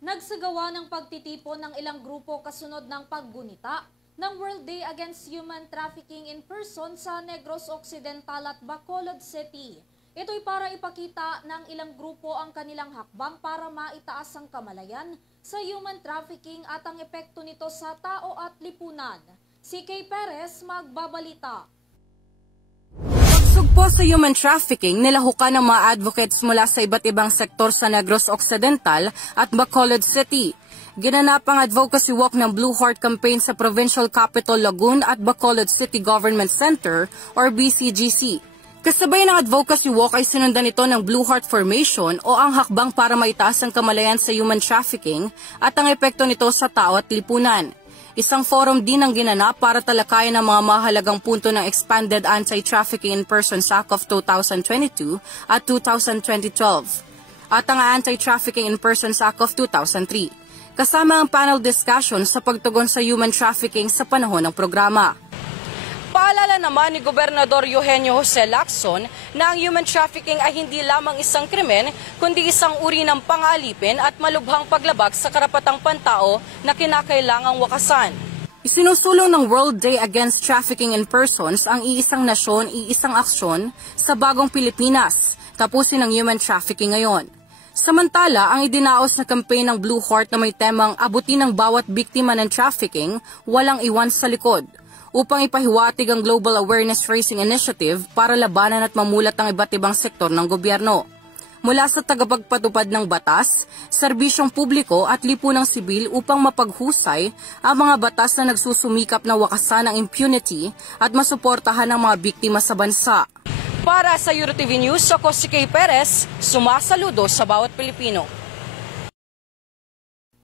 Nagsagawa ng pagtitipon ng ilang grupo kasunod ng paggunita ng World Day Against Human Trafficking in Person sa Negros Occidental at Bacolod City. Ito'y para ipakita ng ilang grupo ang kanilang hakbang para maitaas ang kamalayan sa human trafficking at ang epekto nito sa tao at lipunan. Si Kay Perez magbabalita. Pagsugpo sa human trafficking, nilahukan ng mga advocates mula sa iba't ibang sektor sa Negros Occidental at Bacolod City. Ginanap ang advocacy walk ng Blue Heart Campaign sa Provincial Capital Lagun at Bacolod City Government Center or BCGC. Kasabay ng advocacy walk ay sinundan ito ng Blue Heart Formation o ang hakbang para maitaas ang kamalayan sa human trafficking at ang epekto nito sa tao at lipunan. Isang forum din ang ginanap para talakayan ang mga mahalagang punto ng Expanded Anti-Trafficking in Persons Act of 2022 at 2012 at ang Anti-Trafficking in Persons Act of 2003. Kasama ang panel discussion sa pagtugon sa human trafficking sa panahon ng programa. Paalala naman ni Gobernador Eugenio Jose Lacson na ang human trafficking ay hindi lamang isang krimen, kundi isang uri ng pang-aalipin at malubhang paglabag sa karapatang pantao na kinakailangang wakasan. Isinusulong ng World Day Against Trafficking in Persons ang iisang nasyon, iisang aksyon sa bagong Pilipinas, tapusin ang human trafficking ngayon. Samantala, ang idinaos na campaign ng Blue Heart na may temang abutin ng bawat biktima ng trafficking, walang iwan sa likod, upang ipahiwatig ang Global Awareness Raising Initiative para labanan at mamulat ang iba't ibang sektor ng gobyerno. Mula sa tagapagpatupad ng batas, serbisyong publiko at lipunang sibil upang mapaghusay ang mga batas na nagsusumikap na wakasan ang impunity at masuportahan ang mga biktima sa bansa. Para sa EuroTV News, ako si Kay Perez, sumasaludo sa bawat Pilipino.